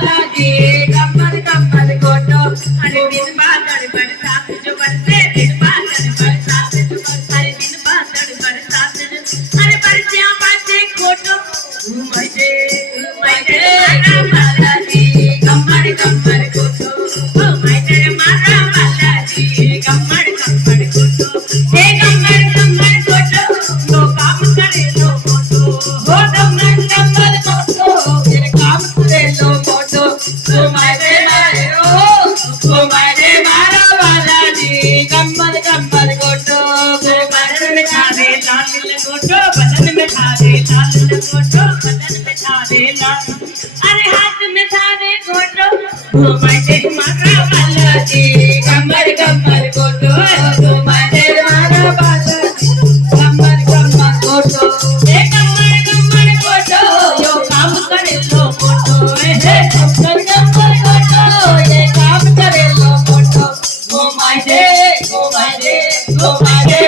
बालाजी कमर कमर गोटो अरे दिन बादल बरसात जो बरसे दिन बादल बरसात जो बरसे अरे दिन बादल बरसात जो अरे बरसियां बातें खोटो घूमते मारा बालाजी कमर कमर गोटो घूमते मारा बालाजी कमर कमर गोटो हे कमर कमर गोटो लो काम करे लो गोटो हो कमर कमर गोटो ये काम करे लो गोटो घूमते मारा बालाजी कमर कमर गोटो बदन में छावे लाल गोटो बदन में छावे लाल गोटो बदन में छावे लाल अरे हाथ में छावे गोटो घूमते मारा बालाजी कमर कमर गोटो घूमते मारा बालाजी कमर कमर गोटो हे कमर कमर गोटो यो काम करे लो गोटो हे कमर कमर गोटो ये काम करे लो गोटो घूमते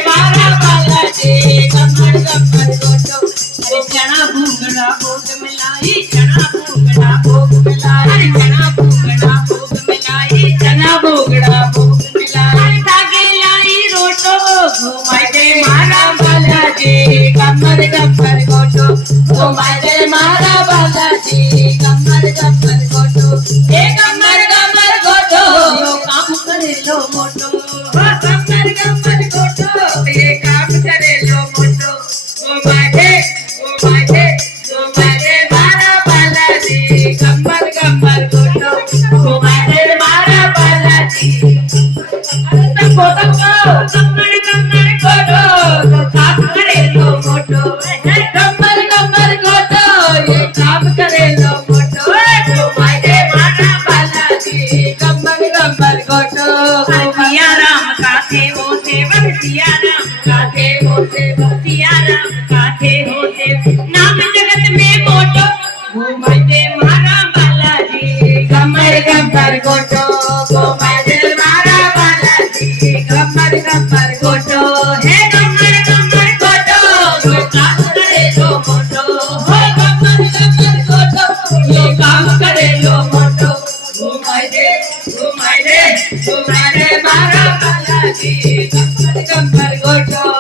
मारा बालाजी कमर कमर गोटो अरे चना भूंगड़ा भोग मिलाई चना भूंगड़ा भोग मिलाई चना भूंगड़ा भोग मिलाई चना भूंगड़ा भोग मिलाई धागे लाई रोटो घुमाते मारा बालाजी कमर कमर गोटो घुमाते मारा बालाजी कमर कमर गोटो हे कमर कमर गोटो यो काम करे लो मोटो कमर कमर गोटो ये काम करे लो मोटो घुमाते मारा बालाजी कमर कमर गोटो घुमाते मारा बालाजी अरे गोटो कमर कमर गोटो काम करे लो मोटो कमर कमर गोटो ये काम करे लो मोटो घुमाते मारा बालाजी कमर कमर गोटो सिया राम का थे वो सेवक सिया राम का थे वो सेवक सिया राम का थे वो सेवक नाम जगत में मोटो घुमाते मारा बालाजी कमर कमर गोटो घुमाते मारा बालाजी कमर कमर गोटो हे कमर कमर गोटो यो काम करे लो मोटो हो कमर कमर गोटो यो काम करे लो मोटो घुमाते मारा बालाजी कमर कमर गोटो